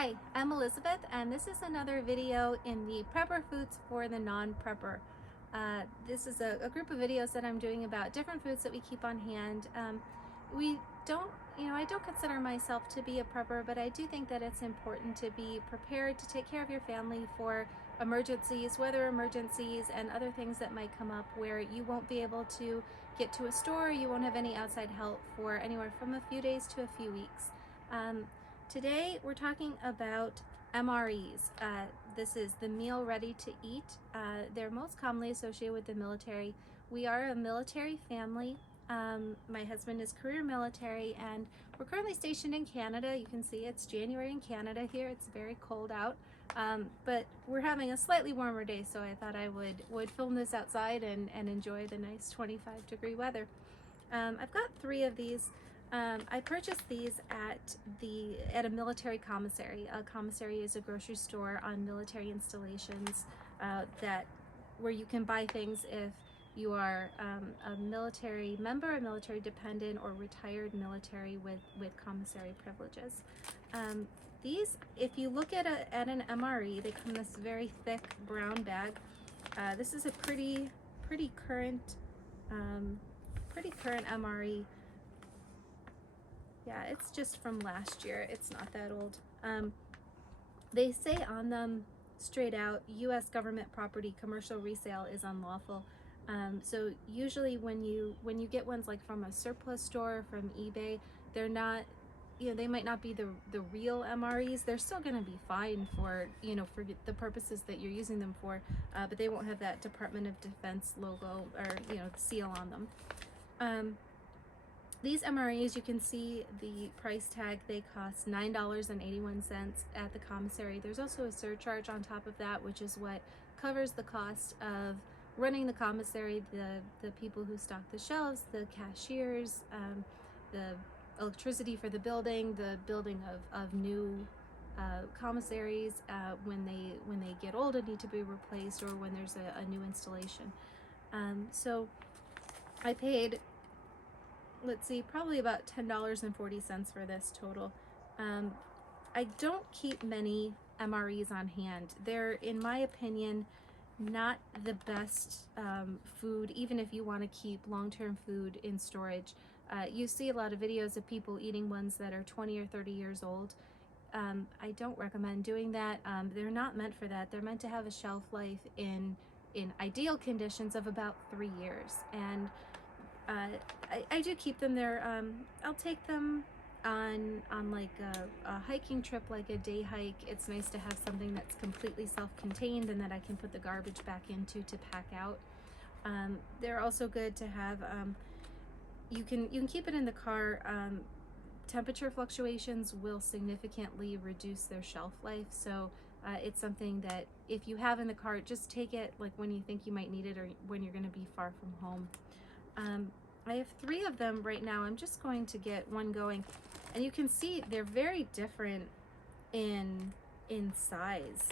Hi, I'm Elizabeth, and this is another video in the Prepper Foods for the Non-Prepper. This is a group of videos that I'm doing about different foods that we keep on hand. We don't, I don't consider myself to be a prepper, but I do think that it's important to be prepared to take care of your family for emergencies, weather emergencies, and other things that might come up where you won't be able to get to a store, you won't have any outside help for anywhere from a few days to a few weeks. Today we're talking about MREs. This is the meal ready to eat. They're most commonly associated with the military. We are a military family. My husband is career military, and we're currently stationed in Canada. You can see it's January in Canada here. It's very cold out, but we're having a slightly warmer day, so I thought I would film this outside and enjoy the nice 25-degree weather. I've got 3 of these. I purchased these at a military commissary. A commissary is a grocery store on military installations where you can buy things if you are a military member, a military dependent, or retired military with commissary privileges. These, if you look at an MRE, they come in this very thick brown bag. This is a pretty current MRE. Yeah, it's just from last year. It's not that old. They say on them straight out, U.S. government property commercial resale is unlawful. So usually when you get ones like from a surplus store, from eBay, they're not, they might not be the real MREs. They're still going to be fine for for the purposes that you're using them for, but they won't have that Department of Defense logo or seal on them. These MREs, you can see the price tag. They cost $9.81 at the commissary. There's also a surcharge on top of that, which is what covers the cost of running the commissary, the people who stock the shelves, the cashiers, the electricity for the building of new commissaries when they get old and need to be replaced, or when there's a new installation. So I paid, let's see, probably about $10.40 for this total. I don't keep many MREs on hand. They're, in my opinion, not the best food, even if you want to keep long-term food in storage. You see a lot of videos of people eating ones that are 20 or 30 years old. I don't recommend doing that. They're not meant for that. They're meant to have a shelf life in ideal conditions of about 3 years. And I do keep them there. I'll take them on like a hiking trip, like a day hike. It's nice to have something that's completely self-contained and that I can put the garbage back into to pack out. They're also good to have. You can keep it in the car. Temperature fluctuations will significantly reduce their shelf life, so it's something that if you have in the car, just take it like when you think you might need it, or when you're going to be far from home. I have 3 of them right now. I'm just going to get one going, and you can see they're very different in size.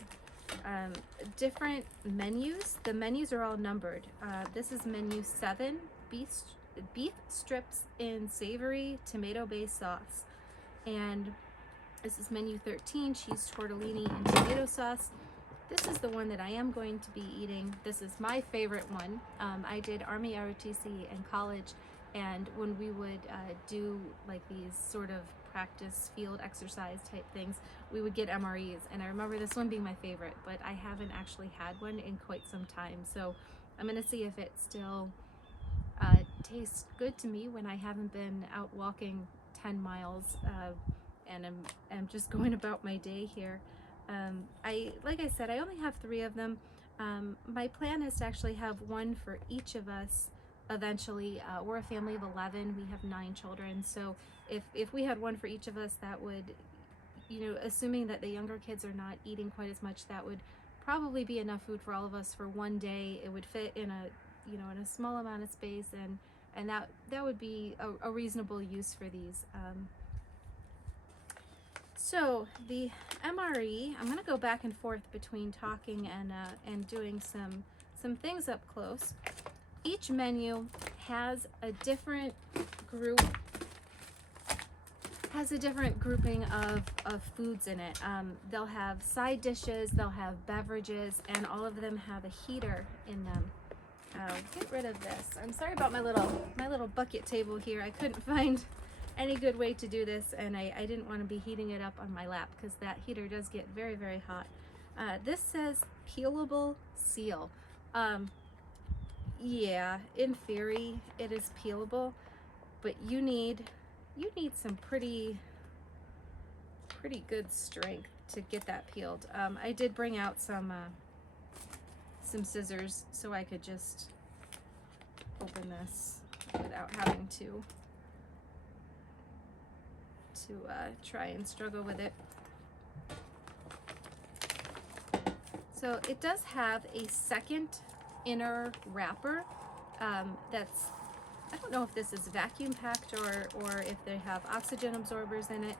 Different menus. The menus are all numbered. This is menu 7, beef strips in savory tomato-based sauce, and this is menu 13, cheese tortellini and tomato sauce. This is the one that I am going to be eating. This is my favorite one. I did Army ROTC in college, and when we would do like these sort of practice field exercise type things, we would get MREs, and I remember this one being my favorite, but I haven't actually had one in quite some time, so I'm gonna see if it still tastes good to me when I haven't been out walking 10 miles and I'm just going about my day here. Like I said, I only have 3 of them. My plan is to actually have one for each of us eventually. We're a family of 11. We have 9 children. So if we had one for each of us, that would, assuming that the younger kids are not eating quite as much, that would probably be enough food for all of us for one day. It would fit in a small amount of space, and that would be a reasonable use for these. So the MRE, I'm going to go back and forth between talking and doing some things up close. Each menu has a different group has a different grouping of foods in it. They'll have side dishes, they'll have beverages, and all of them have a heater in them. Get rid of this. I'm sorry about my little bucket table here. I couldn't find any good way to do this, and I didn't want to be heating it up on my lap because that heater does get very, very hot. This says peelable seal. Yeah, in theory it is peelable, but you need some pretty good strength to get that peeled. I did bring out some scissors so I could just open this without having to try and struggle with it. So it does have a second inner wrapper that's, I don't know if this is vacuum packed or if they have oxygen absorbers in it.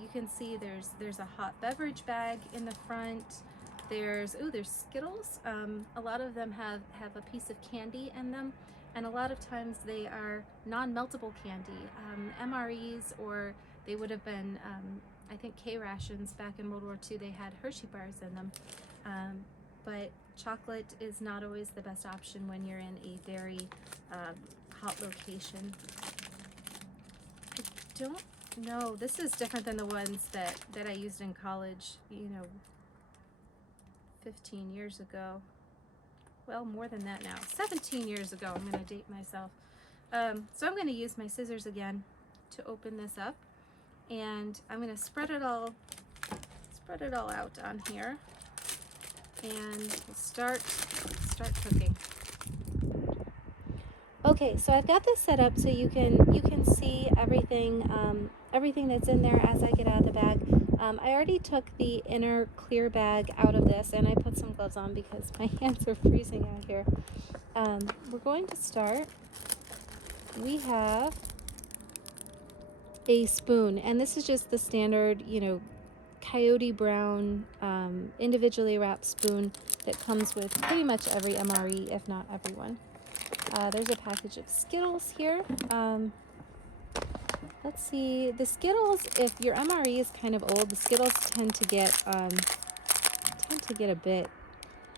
You can see there's a hot beverage bag in the front. There's Skittles. A lot of them have a piece of candy in them, and a lot of times they are non-meltable candy, MREs, or they would have been, I think, K rations back in World War II. They had Hershey bars in them, but chocolate is not always the best option when you're in a very hot location. I don't know. This is different than the ones that I used in college, 15 years ago. Well, more than that now. 17 years ago. I'm going to date myself. So I'm going to use my scissors again to open this up, and I'm going to spread it all out on here, and we'll start cooking. Okay, so I've got this set up so you can see everything that's in there as I get out of the bag. I already took the inner clear bag out of this, and I put some gloves on because my hands are freezing out here. We're going to start. We have a spoon, and this is just the standard, coyote brown, individually wrapped spoon that comes with pretty much every MRE, if not everyone. There's a package of Skittles here. Let's see, the Skittles, if your MRE is kind of old, the Skittles tend to get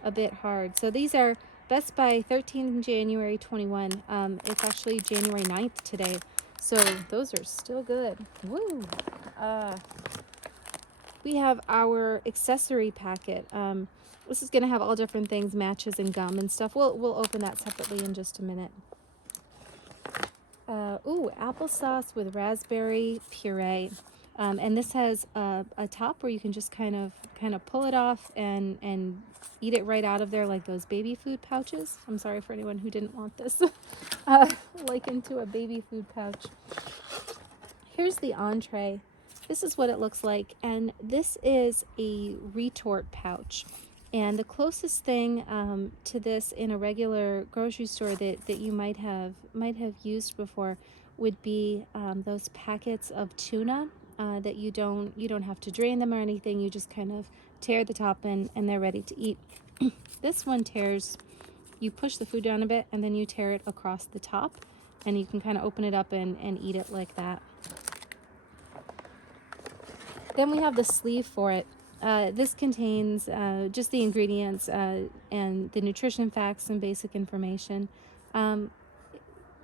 a bit hard. So these are Best By 13 January 21. It's actually January 9th today, so those are still good. Woo! We have our accessory packet. This is gonna have all different things, matches and gum and stuff. We'll open that separately in just a minute. Applesauce with raspberry puree, and this has a top where you can just kind of pull it off and eat it right out of there, like those baby food pouches. I'm sorry for anyone who didn't want this likened to a baby food pouch. Here's the entree. This is what it looks like, and this is a retort pouch. And the closest thing to this in a regular grocery store that you might have used before would be those packets of tuna that you don't have to drain them or anything. You just kind of tear the top and they're ready to eat. This one tears. You push the food down a bit and then you tear it across the top, and you can kind of open it up and eat it like that. Then we have the sleeve for it. This contains just the ingredients and the nutrition facts and basic information.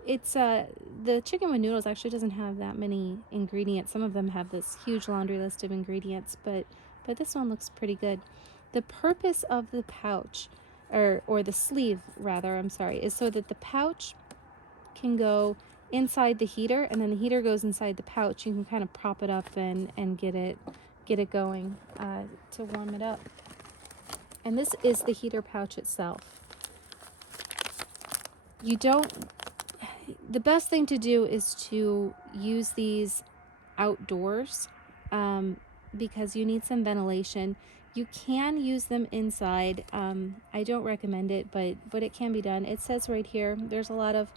It's the chicken with noodles actually doesn't have that many ingredients. Some of them have this huge laundry list of ingredients, but this one looks pretty good. The purpose of the pouch, or the sleeve rather, I'm sorry, is so that the pouch can go inside the heater, and then the heater goes inside the pouch. You can kind of prop it up and get it going to warm it up. And this is the heater pouch itself. The best thing to do is to use these outdoors because you need some ventilation. You can use them inside. I don't recommend it, but it can be done. It says right here, there's a lot of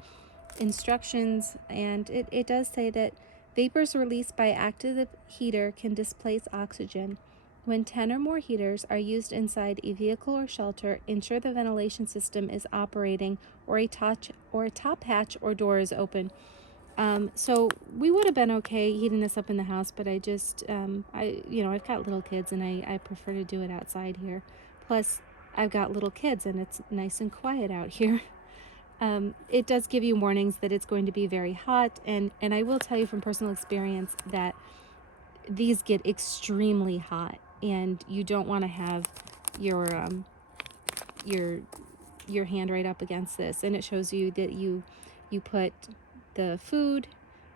instructions, and it does say that vapors released by active heater can displace oxygen. When 10 or more heaters are used inside a vehicle or shelter, ensure the ventilation system is operating or a top hatch or door is open. So we would have been okay heating this up in the house, but I just, I've got little kids and I prefer to do it outside here. Plus, I've got little kids and it's nice and quiet out here. It does give you warnings that it's going to be very hot, and I will tell you from personal experience that these get extremely hot, and you don't want to have your your hand right up against this. And it shows you that you put the food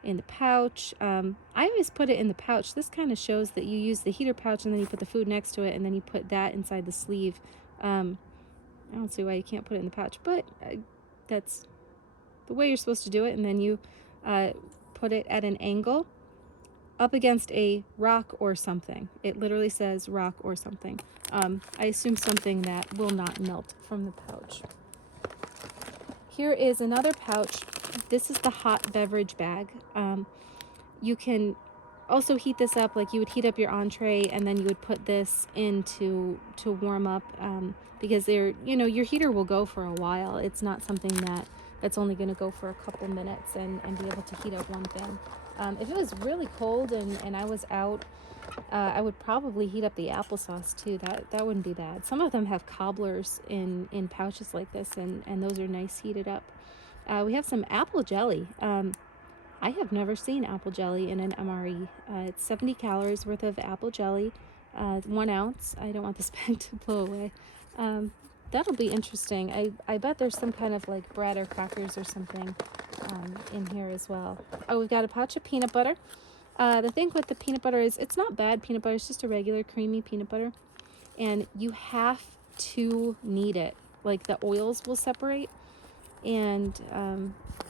in the pouch. I always put it in the pouch. This kind of shows that you use the heater pouch and then you put the food next to it, and then you put that inside the sleeve. I don't see why you can't put it in the pouch, but that's the way you're supposed to do it. And then you put it at an angle up against a rock or something. It literally says rock or something. I assume something that will not melt from the pouch. Here is another pouch. This is the hot beverage bag. You can also heat this up like you would heat up your entree, and then you would put this in to warm up, because your heater will go for a while. It's not something that's only going to go for a couple minutes and be able to heat up one thing. If it was really cold and I was out, I would probably heat up the applesauce too. That wouldn't be bad. Some of them have cobblers in pouches like this, and those are nice heated up. We have some apple jelly. I have never seen apple jelly in an MRE. It's 70 calories worth of apple jelly, 1 ounce. I don't want this bag to blow away. That'll be interesting. I bet there's some kind of like bread or crackers or something in here as well. Oh, we've got a pouch of peanut butter. The thing with the peanut butter is it's not bad peanut butter. It's just a regular creamy peanut butter. And you have to knead it. Like the oils will separate. And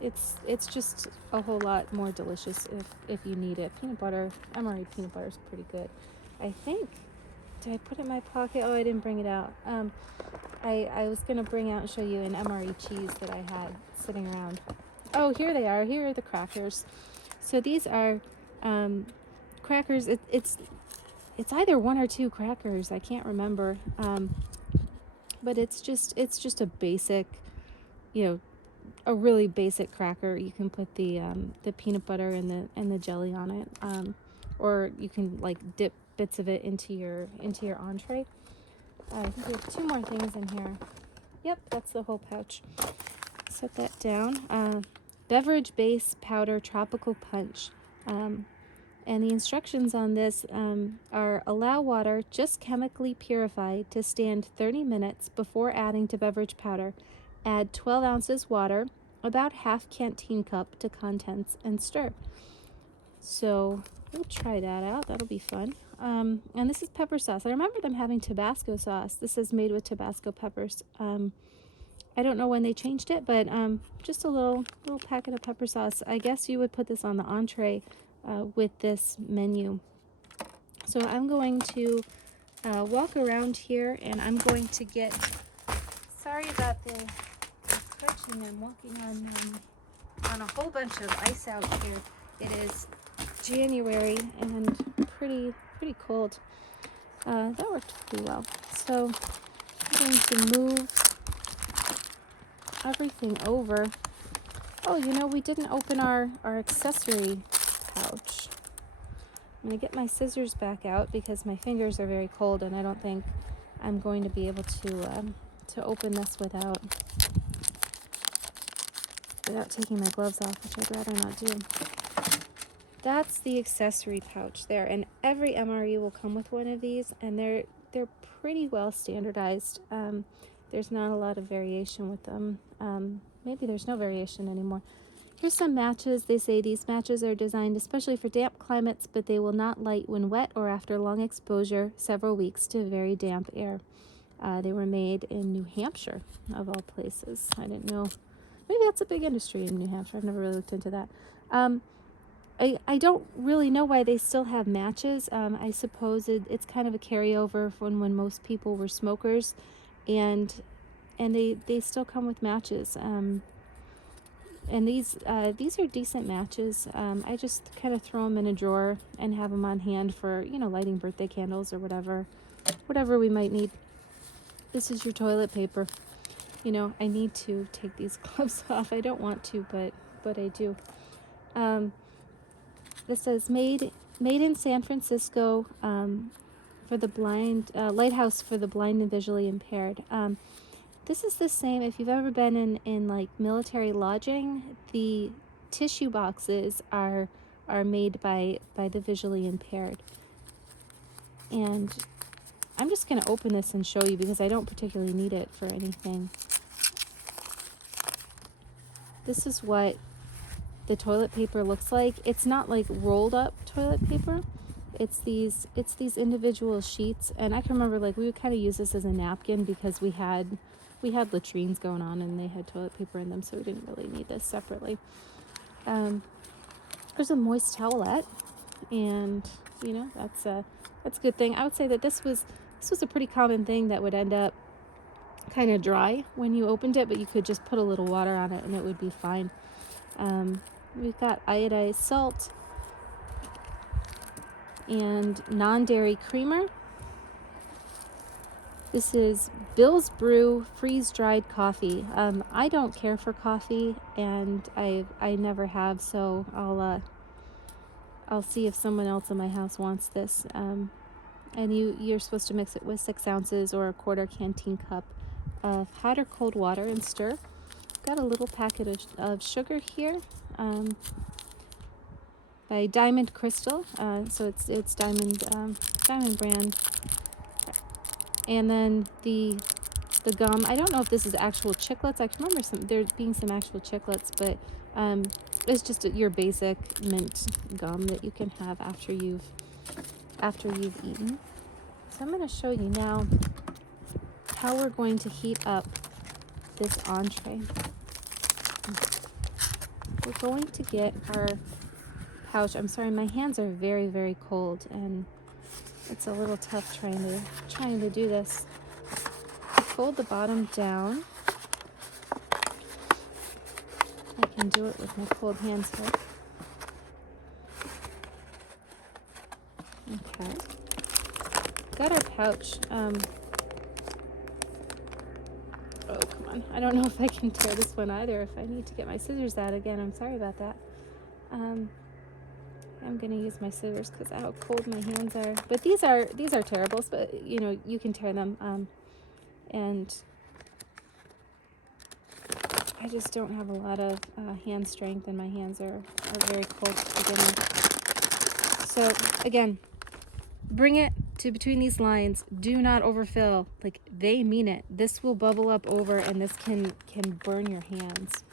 it's just a whole lot more delicious if you need it. Peanut butter, MRE peanut butter is pretty good. I think, did I put it in my pocket? Oh, I didn't bring it out. I was going to bring out and show you an MRE cheese that I had sitting around. Oh, here they are. Here are the crackers. So these are crackers. It's either 1 or 2 crackers. I can't remember. But it's just a basic, a really basic cracker. You can put the peanut butter and the jelly on it, or you can like dip bits of it into your entree. I think we have 2 more things in here. Yep, that's the whole pouch. Set that down. Beverage base powder tropical punch. And the instructions on this are allow water just chemically purified to stand 30 minutes before adding to beverage powder. Add 12 ounces water, about half canteen cup to contents, and stir. So we'll try that out. That'll be fun. And this is pepper sauce. I remember them having Tabasco sauce. This is made with Tabasco peppers. I don't know when they changed it, but just a little packet of pepper sauce. I guess you would put this on the entree with this menu. So I'm going to walk around here, and I'm going to get, sorry about the stretching. I'm walking on a whole bunch of ice out here. It is January and pretty cold. That worked pretty well. So I'm going to move everything over. Oh, we didn't open our accessory pouch. I'm going to get my scissors back out because my fingers are very cold, and I don't think I'm going to be able to open this without taking my gloves off, which I'd rather not do. That's the accessory pouch there, and every MRE will come with one of these, and they're pretty well standardized. There's not a lot of variation with them. Maybe there's no variation anymore. Here's some matches. They say these matches are designed especially for damp climates, but they will not light when wet or after long exposure several weeks to very damp air. They were made in New Hampshire, of all places. I didn't know. Maybe that's a big industry in New Hampshire. I've never really looked into that. I don't really know why they still have matches. I suppose it's kind of a carryover from when most people were smokers, and they still come with matches. And these are decent matches. I just kind of throw them in a drawer and have them on hand for lighting birthday candles or whatever we might need. This is your toilet paper. I need to take these gloves off. I don't want to, but I do. This says made in San Francisco for the blind, lighthouse for the blind and visually impaired. This is the same, if you've ever been in like military lodging, the tissue boxes are made by the visually impaired. And I'm just going to open this and show you because I don't particularly need it for anything. This is what the toilet paper looks like. It's not like rolled up toilet paper. It's these individual sheets, and I can remember like we would kind of use this as a napkin because we had latrines going on and they had toilet paper in them, so we didn't really need this separately. There's a moist towelette, and you know that's a good thing. I would say that this was a pretty common thing that would end up kind of dry when you opened it, but you could just put a little water on it and it would be fine. We've got iodized salt and non-dairy creamer. This is Bill's Brew freeze-dried coffee. I don't care for coffee, and I never have, so I'll see if someone else in my house wants this. And you're supposed to mix it with 6 ounces or a quarter canteen cup of hot or cold water and stir. Got a little packet of sugar here by Diamond Crystal, so it's Diamond brand. And then the gum. I don't know if this is actual chiclets. I can remember there being some actual chiclets, but it's just your basic mint gum that you can have after you've eaten. So I'm going to show you now how we're going to heat up this entree. We're going to get our pouch. I'm sorry, my hands are very, very cold, and it's a little tough trying to do this. Fold the bottom down. I can do it with my cold hands here. Okay. Got our pouch. Oh, come on. I don't know if I can tear this one either. If I need to get my scissors out again, I'm sorry about that. I'm going to use my scissors because of how cold my hands are. But these are terribles, but you know, you can tear them. And I just don't have a lot of hand strength, and my hands are very cold to begin with. So again, bring it to between these lines. Do not overfill. Like, they mean it. This will bubble up over, and this can burn your hands.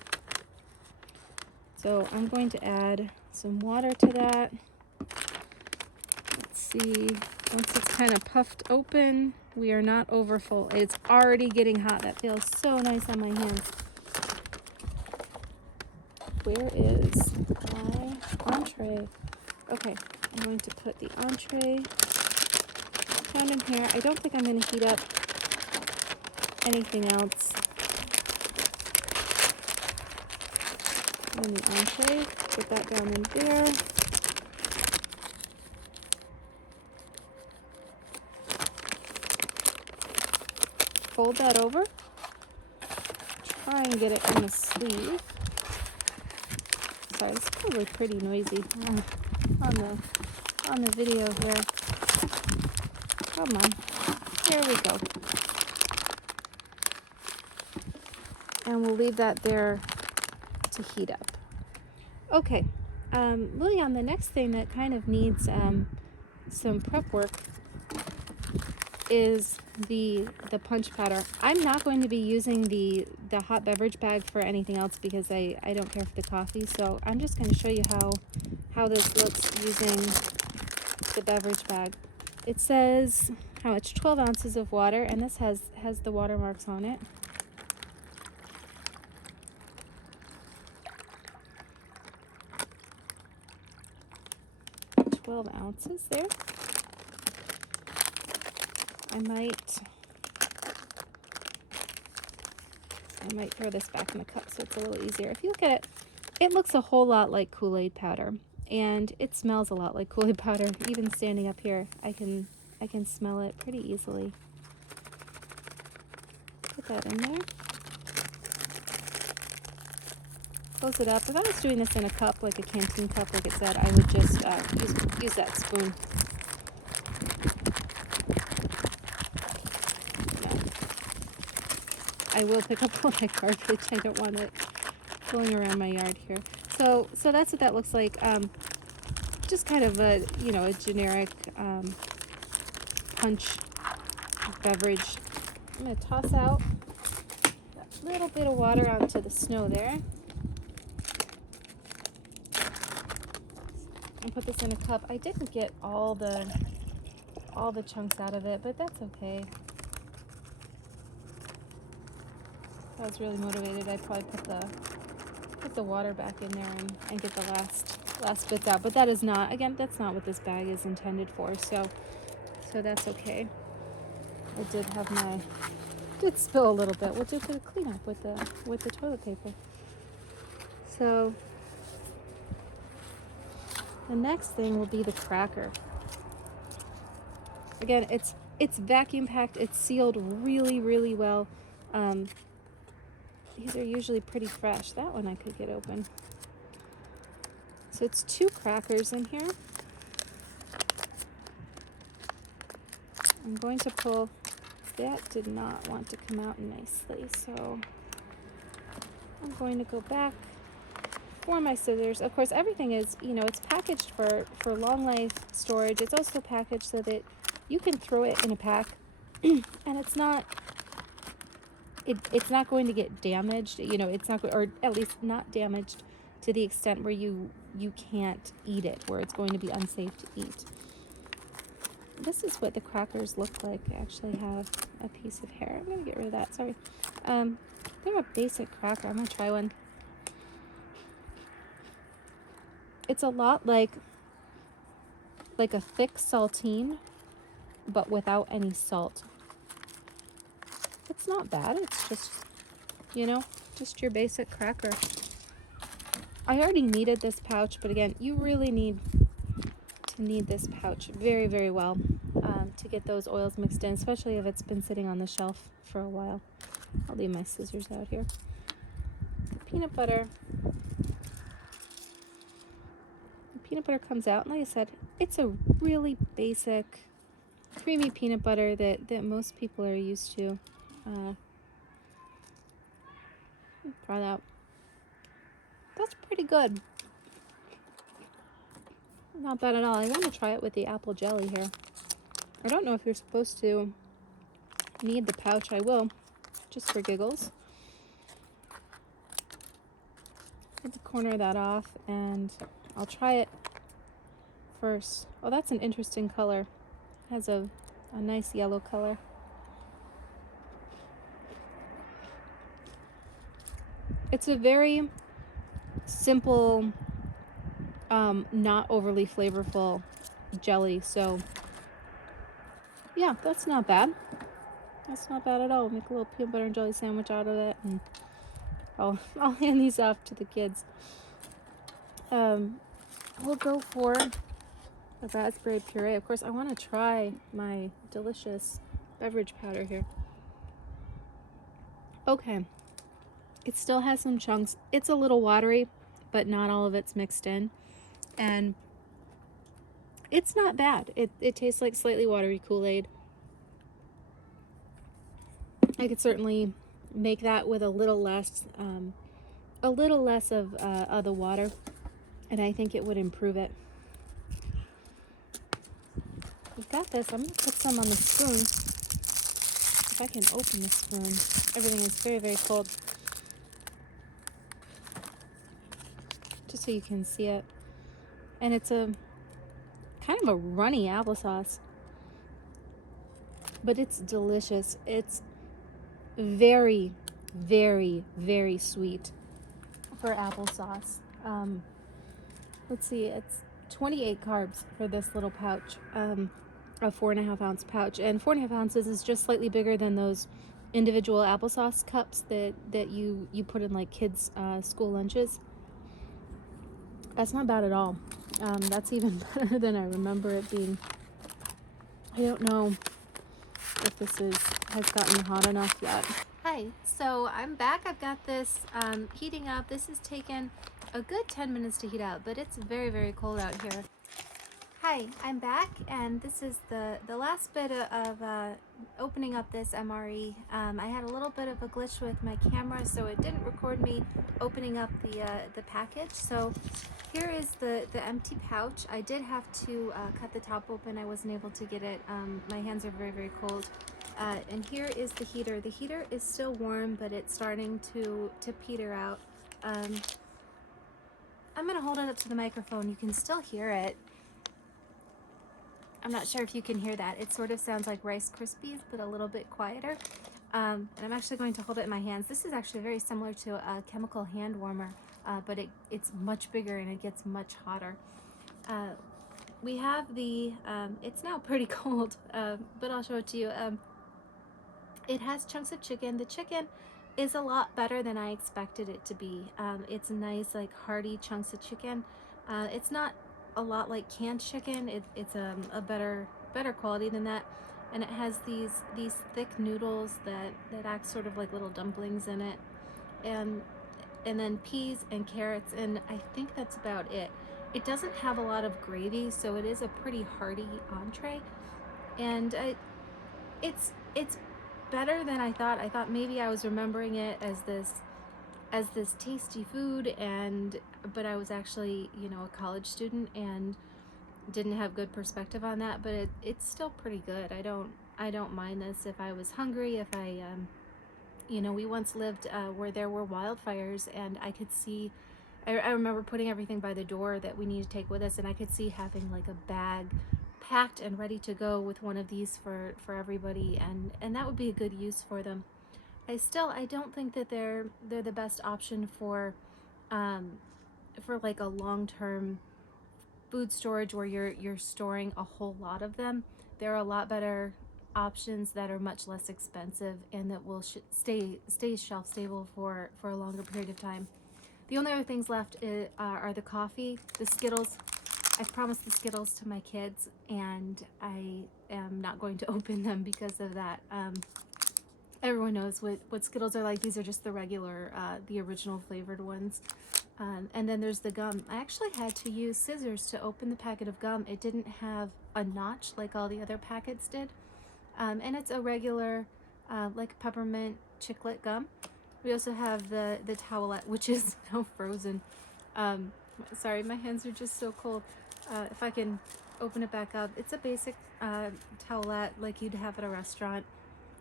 So I'm going to add some water to that. Let's see. Once it's kind of puffed open, we are not over full. It's already getting hot. That feels so nice on my hands. Where is my entree? Okay, I'm going to put the entree down in here. I don't think I'm going to heat up anything else in the entree. Put that down in there. Fold that over. Try and get it in the sleeve. Sorry, it's probably pretty noisy on the video here. Come on. There we go. And we'll leave that there to heat up. Okay. Moving on, the next thing that kind of needs some prep work is the punch powder. I'm not going to be using the hot beverage bag for anything else because I don't care for the coffee. So I'm just going to show you how this looks using the beverage bag. It says how much, 12 ounces of water, and this has the watermarks on it. Ounces there. I might throw this back in the cup so it's a little easier. If you look at it, it looks a whole lot like Kool-Aid powder, and it smells a lot like Kool-Aid powder. Even standing up here, I can smell it pretty easily. Put that in there. close it up. If I was doing this in a cup, like a canteen cup, like it said, I would just use that spoon. No. I will pick up all that garbage. I don't want it going around my yard here. So that's what that looks like. Just kind of a, you know, a generic punch beverage. I'm going to toss out that little bit of water onto the snow there. And put this in a cup. I didn't get all the chunks out of it, but that's okay. If I was really motivated, I'd probably put the water back in there and get the last bits out. But that is not, again, that's not what this bag is intended for. So that's okay. I did spill a little bit. We'll do a bit of cleanup with the toilet paper. So the next thing will be the cracker. Again, it's vacuum packed. It's sealed really, really well. These are usually pretty fresh. That one I could get open. So it's 2 crackers in here. I'm going to pull. That did not want to come out nicely, so I'm going to go back for my scissors. Of course, everything is, you know, it's packaged for long life storage. It's also packaged so that you can throw it in a pack, and it's not going to get damaged. You know, it's not, or at least not damaged to the extent where you can't eat it, where it's going to be unsafe to eat. This is what the crackers look like. I actually have a piece of hair. I'm going to get rid of that. Sorry. They're a basic cracker. I'm going to try one. It's a lot like a thick saltine, but without any salt. It's not bad. It's just, you know, just your basic cracker. I already kneaded this pouch, but again, you really need to knead this pouch very, very well to get those oils mixed in, especially if it's been sitting on the shelf for a while. I'll leave my scissors out here. The peanut butter comes out, and like I said, it's a really basic creamy peanut butter that most people are used to. Try that. That's pretty good. Not bad at all. I want to try it with the apple jelly here. I don't know if you're supposed to knead the pouch. I will, just for giggles. Get the corner of that off, and I'll try it first. Oh, that's an interesting color. It has a nice yellow color. It's a very simple, not overly flavorful jelly, so yeah, that's not bad. That's not bad at all. We'll make a little peanut butter and jelly sandwich out of it, and I'll hand these off to the kids. We'll go for a raspberry puree. Of course, I want to try my delicious beverage powder here. Okay. It still has some chunks. It's a little watery, but not all of it's mixed in. And it's not bad. It tastes like slightly watery Kool-Aid. I could certainly make that with a little less of the water, and I think it would improve it. We've got this. I'm going to put some on the spoon. If I can open the spoon. Everything is very, very cold. Just so you can see it. And it's a kind of a runny applesauce, but it's delicious. It's very, very, very sweet for applesauce. Let's see, it's 28 carbs for this little pouch, a 4.5 ounce pouch, and 4.5 ounces is just slightly bigger than those individual applesauce cups that you put in like kids' school lunches. That's not bad at all. That's even better than I remember it being. I don't know if this has gotten hot enough yet. Hi. Hi, so I'm back. I've got this heating up. This has taken a good 10 minutes to heat up, but it's very, very cold out here. Hi, I'm back, and this is the last bit of opening up this MRE. I had a little bit of a glitch with my camera, so it didn't record me opening up the package. So here is the empty pouch. I did have to cut the top open. I wasn't able to get it. My hands are very, very cold. And here is the heater. The heater is still warm, but it's starting to peter out. I'm gonna hold it up to the microphone. You can still hear it. I'm not sure if you can hear that. It sort of sounds like Rice Krispies, but a little bit quieter. And I'm actually going to hold it in my hands. This is actually very similar to a chemical hand warmer, but it's much bigger and it gets much hotter. We have the, it's now pretty cold, but I'll show it to you. It has chunks of chicken. The chicken is a lot better than I expected it to be. It's nice, like hearty chunks of chicken. It's not a lot like canned chicken. It's a better quality than that, and it has these thick noodles that act sort of like little dumplings in it, and then peas and carrots, and I think that's about it. It doesn't have a lot of gravy, so it is a pretty hearty entree, and it's better than I thought. I thought maybe I was remembering it as this tasty food, but I was actually, you know, a college student and didn't have good perspective on that. But it's still pretty good. I don't mind this if I was hungry. If I you know, we once lived where there were wildfires, and I could see. I remember putting everything by the door that we need to take with us, and I could see having like a bag packed and ready to go with one of these for everybody, and that would be a good use for them. I don't think that they're the best option for like a long-term food storage where you're storing a whole lot of them. There are a lot better options that are much less expensive and that will stay shelf stable for a longer period of time. The only other things left are the coffee, the Skittles. I've promised the Skittles to my kids, and I am not going to open them because of that. Everyone knows what Skittles are like. These are just the regular, the original flavored ones. And then there's the gum. I actually had to use scissors to open the packet of gum. It didn't have a notch like all the other packets did. And it's a regular, like peppermint chiclet gum. We also have the towelette, which is now frozen. Sorry, my hands are just so cold. If I can open it back up, it's a basic towelette like you'd have at a restaurant.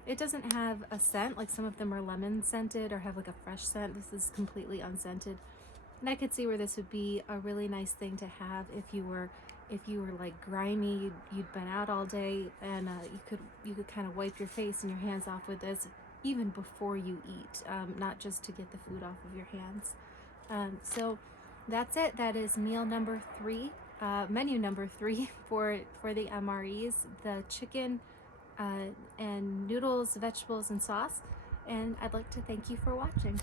It doesn't have a scent, like some of them are lemon scented or have like a fresh scent. This is completely unscented. And I could see where this would be a really nice thing to have if you were like grimy, you'd been out all day, and you could kind of wipe your face and your hands off with this even before you eat, not just to get the food off of your hands. So that's it. That is meal number 3, menu number 3 for the MREs, the chicken and noodles, vegetables, and sauce. And I'd like to thank you for watching.